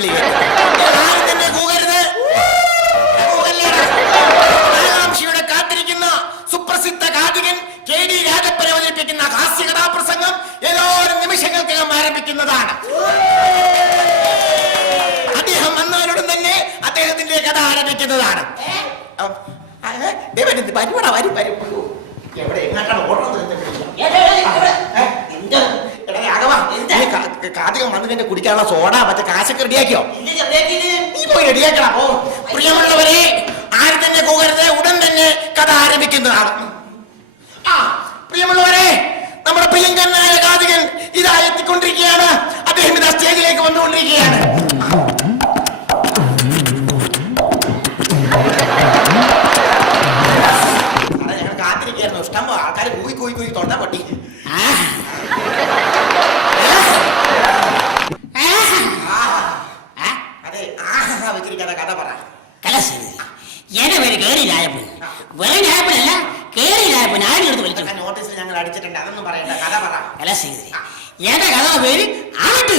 വിളിക്കും. ഭാരതത്തിന്റെ കൂകരുത്. ആകാംക്ഷയുടെ കാത്തിരിക്കുന്ന സുപ്രസിദ്ധ കാതികൻ കെ ഡി രാജപ്പൻ അവതരിപ്പിക്കുന്ന ഹാസ്യ കഥാപ്രസംഗം ഏതാനും നിമിഷങ്ങൾക്കകം ആരംഭിക്കുന്നതാണ്. അദ്ദേഹം വന്നവരോടും തന്നെ അദ്ദേഹത്തിന്റെ കഥ ആരംഭിക്കുന്നതാണ്. പരിപാടാ വരും വരും. എവിടെ? എങ്ങോട്ടാണ് ഓടണം കുടിക്കാനുള്ള സോഡ മറ്റേ കാശൊക്കെ റെഡിയാക്കിയോ? നീ പോയി റെഡിയാക്കടാ പോ. പ്രിയമുള്ളവരെ ആര് തന്നെ പോകരുത് ഉടൻ തന്നെ കഥ ആരംഭിക്കുന്നതാണ് ആ പ്രിയമുള്ളവരെ നമ്മുടെ പ്രിയങ്കരനായ കാതികൻ ഇതാ എത്തിക്കൊണ്ടിരിക്കുകയാണ്. അദ്ദേഹം ഇതാ സ്റ്റേജിലേക്ക് വന്നുകൊണ്ടിരിക്കുകയാണ്. അതൊന്നും പറയണ്ട കഥ പറ കലശരി എന്റെ കഥ പേര് ആട്ട്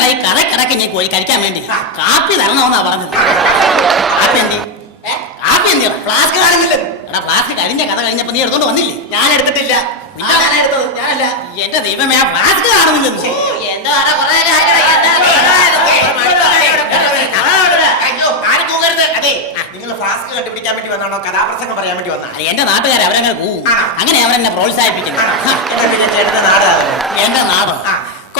കഥ കിടക്ക് ഞാൻ കോഴി കഴിക്കാൻ വേണ്ടി കാപ്പി തരണമെന്നാ പറഞ്ഞത്. കാപ്പി എന്തി? കാപ്പി എന്തി ഫ്ലാസ്ക് കാണുന്നില്ല എടാ ഫ്ലാസ്ക് കഴിഞ്ഞ കഥ കഴിഞ്ഞപ്പോ നീ എടുത്തോണ്ട് വന്നില്ലേ? ഞാൻ എടുത്തിട്ടില്ല. എന്റെ ദൈവമേ ആ ഫ്ലാസ്ക് കാണുന്നില്ലെന്ന് ഫ്ലാസ്ക് കണ്ടുപിടിക്കാൻ വേണ്ടി വന്നാണോ? കഥാപ്രസംഗം പറയാൻ വേണ്ടി എന്റെ നാട്ടുകാരെ അവരങ്ങനെ പോവും അങ്ങനെ അവരെന്നെ പ്രോത്സാഹിപ്പിക്കുന്നു. എന്റെ നാട്.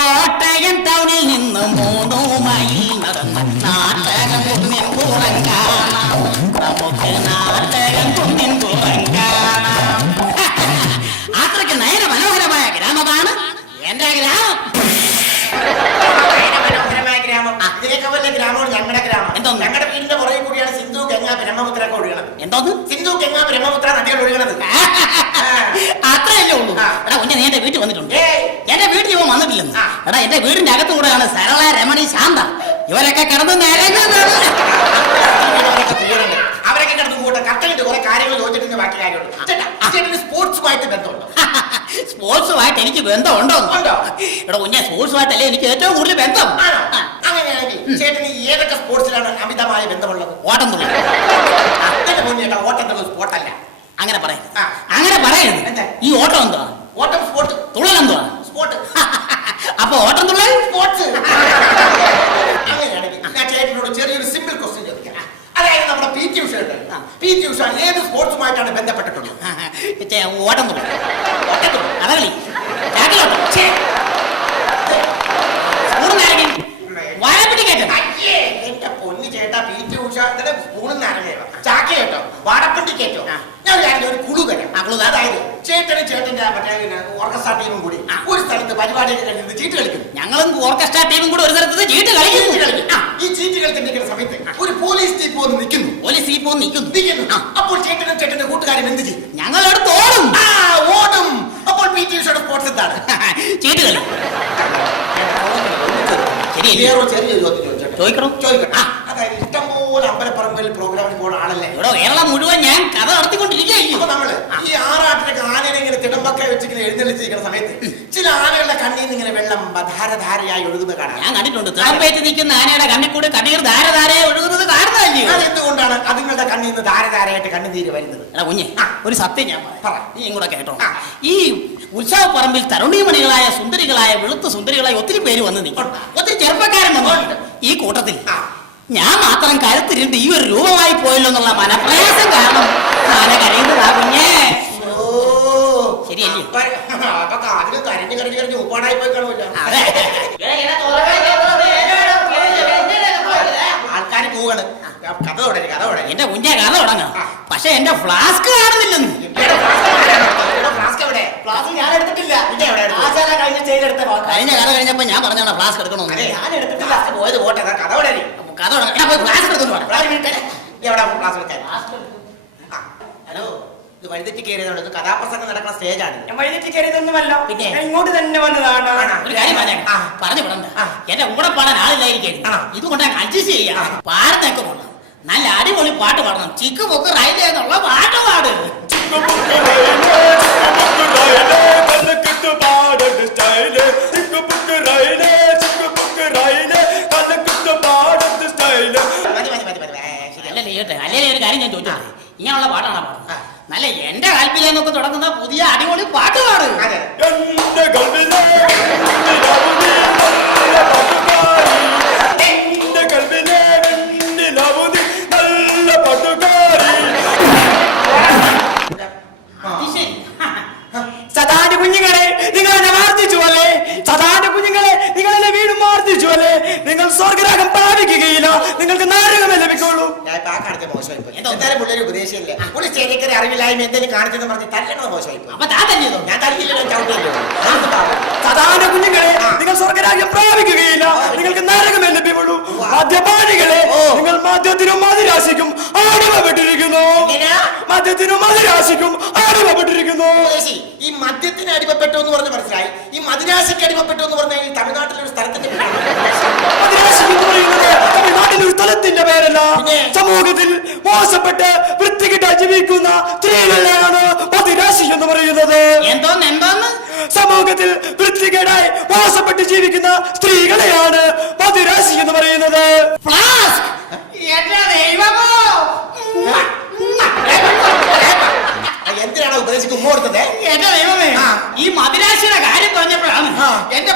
കോട്ടയം ടൗണിൽ നിന്ന് മൂന്നു മൈൽ നടന്ന് നാട്ടകം കുന്നിൻ പൂറം കാണാം. നമുക്ക് നാട്ടകം കുന്നിൻ പൂറം കാണാം. അത്രയ്ക്ക് നയന മനോഹരമായ ഗ്രാമമാണ് എന്റെ ഗ്രാമം. മനോഹരമായ ഗ്രാമം ഇതിനേക്കാൾ വലിയ ഗ്രാമമാണ് ഞങ്ങളുടെ ഗ്രാമം? ഞങ്ങളുടെ വീടിന്റെ പുറകെ കൂടിയാണ് സിന്ധു ഗംഗ ബ്രഹ്മപുത്ര ഒക്കെ എന്തോ എന്തോന്ന്? സിന്ധു ഗംഗ ബ്രഹ്മപുത്ര നദികൾ ഒഴുകണത് അത്രയല്ലേ ഉള്ളൂ ആ. എടാ കുഞ്ഞ നീ എന്റെ വീട്ടിൽ വന്നിട്ടുണ്ട് ഏയ്. എന്റെ വീട്ടിൽ ഇവൻ വന്നിട്ടില്ലെന്ന് ആ. എടാ എന്റെ വീടിന്റെ അകത്തും കൂടെയാണ് സരള രമണി ശാന്ത. ഇവരൊക്കെ കിടന്ന് നേരെ അവരൊക്കെ കൂടണ്ട. അവരൊക്കെ കിടന്ന് കൂട്ടെ കട്ടയിട്ട് കുറെ കാര്യങ്ങൾ ചോദിച്ചിട്ട് ബാക്കി കാര്യമുണ്ട്. ചേട്ടാ ചേട്ടന് സ്പോർട്സുമായിട്ട് ബന്ധമുണ്ടോ? സ്പോർട്സുമായിട്ട് എനിക്ക് ബന്ധമുണ്ടോ? ഉണ്ടോ? എടാ കുഞ്ഞെ സ്പോർട്സുമായിട്ടല്ലേ എനിക്ക് ഏറ്റവും കൂടുതൽ ബന്ധം. അങ്ങനെയാണെങ്കിൽ ചേട്ടന് ഏതൊക്കെ സ്പോർട്സിലാണ് അമിതമായ ബന്ധമുള്ളത്? ഓട്ടം തുള്ളൽ അതിന്റെ മുന്നേ ചേട്ടാ ഓട്ടം സ്പോർട്ടല്ല. അങ്ങനെ പറയരുത്. അങ്ങനെ പറയരുത്. ഈ ഓട്ടം എന്തുവാ? ഓട്ടം സ്പോർട്സ് തുള്ളൽ എന്തുവാ? അപ്പൊ ഓട്ടം തുള്ളൽ? സ്പോർട്സ് അങ്ങനെയാണെങ്കിൽ ഞാൻ ചേട്ടനോട് ചെറിയൊരു സിമ്പിൾ ക്വസ്റ്റ്യൻ ചോദിക്കാം. അതായത് നമ്മുടെ പി ടി ഉഷ ഉണ്ടല്ലോ പി ടി ഉഷ ഏത് സ്പോർട്സുമായിട്ടാണ് ബന്ധപ്പെട്ടിട്ടുള്ളത്? ഓട്ടം തുള്ളൽ. അതകളി സ്കൂളിൽ അയ്യേ, എന്റെ പൊന്നു ചേട്ടാ പി ടി ഉഷ. ഇതിന്റെ സ്പൂണിൽ നിറങ്ങയോ ചാക്ക കേട്ടോ. വാടപ്പണ്ടി കേട്ടോ. ഞാൻ ഒരു കുളു അതായത് ചേട്ടനും ചേട്ടന്റെ മറ്റേ ഓർക്കസ്ട്ര ടീമും കൂടി ഒരു സ്ഥലത്ത് പരിപാടിയൊക്കെ കഴിഞ്ഞിട്ട് ചീട്ട് കളിക്കും ഞങ്ങളും ഓർക്കസ്ട്ര ടീമും കൂടി ഒരു സ്ഥലത്ത് ചീട്ട് കളിക്കുന്നു. കളിക്കും ആ, ഈ ചീട്ട് കളിക്കുന്ന സമയത്ത് ഒരു പോലീസ് ജീപ്പ് വന്ന് നിൽക്കുന്നു. പോലീസ് ഈ വന്ന് നിൽക്കുന്നു. നിൽക്കുന്നു. അപ്പോൾ ചേട്ടനും ചേട്ടന്റെ കൂട്ടുകാരും എന്ത് ചെയ്യും? ഞങ്ങളടുത്ത് ഓടും. ആ ഓടും. അപ്പോൾ പി ടി ഉഷയുടെ സ്പോർട്സ് എന്താണ്? ചീട്ട് കളി. വേറൊരു ചെറിയ ചോദിക്കണം? ചോദിക്കണം കേരളം മുഴുവൻ ഞാൻ കഥ നടത്തിക്കൊണ്ടിരിക്കുകയല്ലോ അപ്പൊ നമ്മൾ ഈ ആറാട്ടിലൊക്കെ ആനയെ ഇങ്ങനെ തിടമ്പൊക്കെ വെച്ചിങ്ങനെ എഴുന്നള്ളിച്ചിരിക്കുന്ന സമയത്ത് ചില ആനകളുടെ കണ്ണിൽ നിന്ന് ഇങ്ങനെ വെള്ളം ധാരധാരയായി ഒഴുകുന്നത് കാണാം. ഞാൻ കണ്ടിട്ടുണ്ട്. തിളമ്പേറ്റ് നിൽക്കുന്ന ആനയുടെ കണ്ണിൽ കൂടെ കണ്ണീർ ധാരധാരയായി ഒഴുകുന്നത് കാണുന്നതല്ലയോ അതെന്തുകൊണ്ടാണ് അതുങ്ങളുടെ കണ്ണിൽ നിന്ന് ധാരധാരയായിട്ട് കണ്ണുനീര് വരുന്നത്? എടാ കുഞ്ഞെ ഒരു സത്യം ഞാൻ പറയാം. പറ. നീ ഇങ്ങോട്ട് കേട്ടോ. ഈ ഉത്സവപ്പറമ്പിൽ തരുണീമണികളായ സുന്ദരികളായ വെളുത്ത സുന്ദരികളായ ഒത്തിരി പേര് വന്നു നിൽക്കും ഒത്തിരി ചെറുപ്പക്കാരൻ വന്നു ഈ കൂട്ടത്തിൽ. ഞാൻ മാത്രം കരുത്തിരുണ്ട് ഈ ഒരു രൂപമായി പോയല്ലോ എന്നുള്ള മനപ്രയാസം കാരണം. ആന കരയുന്നതാ കുഞ്ഞേ. ശരിയല്ലേ? ആൾക്കാർ പോവാണ് കഥ കഥ എന്റെ കുഞ്ഞെ കഥ തുടങ്ങാം. പക്ഷെ എന്റെ ഫ്ലാസ്ക് കാണുന്നില്ലെന്ന്. ഫ്ലാസ്ക് എവിടെ? ക്ലാസ് ഞാൻ എടുത്തിട്ടില്ല. പിന്നെ എവിടെ എടുത്തു? ആശാന കഴിഞ്ഞ കഥ കഴിഞ്ഞപ്പോ ഞാൻ പറഞ്ഞാണ് ഫ്ലാസ്ക് എടുക്കണമെന്ന്. ഞാൻ എടുത്തിട്ടില്ല. ഫ്ലാസ്ക് പോയത് പോട്ടെ. കഥ തുടരി. കഥ ഹലോ ഇത് വഴിതെറ്റി കയറിയതാണ്. ഇത് കഥാപ്രസംഗം നടക്കുന്ന സ്റ്റേജാണ് ഞാൻ വഴിതെറ്റി കയറിയതൊന്നുമല്ല. പിന്നെ? ഞാൻ ഇങ്ങോട്ട് തന്നെ വന്നതാണ്. ഒരു കാര്യം പറയാം പറഞ്ഞു വിടണ്ട. എന്റെ കൂടെ പാടാൻ ആളില്ലായിരിക്കും ആണോ? ഇതുകൊണ്ട് അഡ്ജസ്റ്റ് ചെയ്യാം. പാടുന്നൊക്കെ കൊള്ളാം നല്ല അടിപൊളി പാട്ട് പാടണം. ചിക്ക് പൊക്ക് റൈറ്റ് എന്നുള്ള പാട്ട് പാട്. ഇങ്ങനെയുള്ള പാട്ടാണ്. പാടുന്നത് നല്ല എന്റെ കാൽപ്പിലെന്നൊക്കെ തുടങ്ങുന്ന എന്തെങ്കിലും കാണിച്ചെന്ന് പറഞ്ഞ് തല്ലണത് മോശമായി. അപ്പൊ താൻ ഞാൻ കുഞ്ഞുങ്ങളെ നിങ്ങൾ സ്വർഗരാജ്യം പ്രാപിക്കുകയില്ല. നിങ്ങൾക്ക് നരകമേ ലഭ്യമുള്ളൂ മദ്യപാനികളെ നിങ്ങൾ മദ്യത്തിനും മതിരാശിക്കും ആടുവപ്പെട്ടിരിക്കുന്നു എങ്ങനെയാ? മദ്യത്തിനും മതിരാശിക്കും ആടുവപ്പെട്ടിരിക്കുന്നു ഈ മദ്യത്തിന് അടിമപ്പെട്ടു എന്ന് പറഞ്ഞ് മനസ്സിലായി. ഈ മദിരാശിക്ക് അടിമപ്പെട്ടു എന്ന് പറഞ്ഞാൽ ഈ തമിഴ്നാട്ടിലെ ഒരു സ്ഥലത്തിന്റെ. മദിരാശി. എന്ന് പറയുന്നത് തമിഴ്നാട്ടിലെ ഒരു സ്ഥലത്തിന്റെ പേരല്ല. സമൂഹത്തിൽ മോശപ്പെട്ട് വൃത്തികിട്ടായി ജീവിക്കുന്ന സ്ത്രീകളെയാണ് പതിരാശി എന്ന് പറയുന്നത്. സമൂഹത്തിൽ വൃത്തികേടായി മോശപ്പെട്ട് ജീവിക്കുന്ന സ്ത്രീകളെയാണ് പതിരാശി എന്ന് പറയുന്നത്. എന്തിനാണ് ഉപദേശിക്കും ഈ മതിരാശിയുടെ കാര്യം പറഞ്ഞപ്പോഴാണ് എന്റെ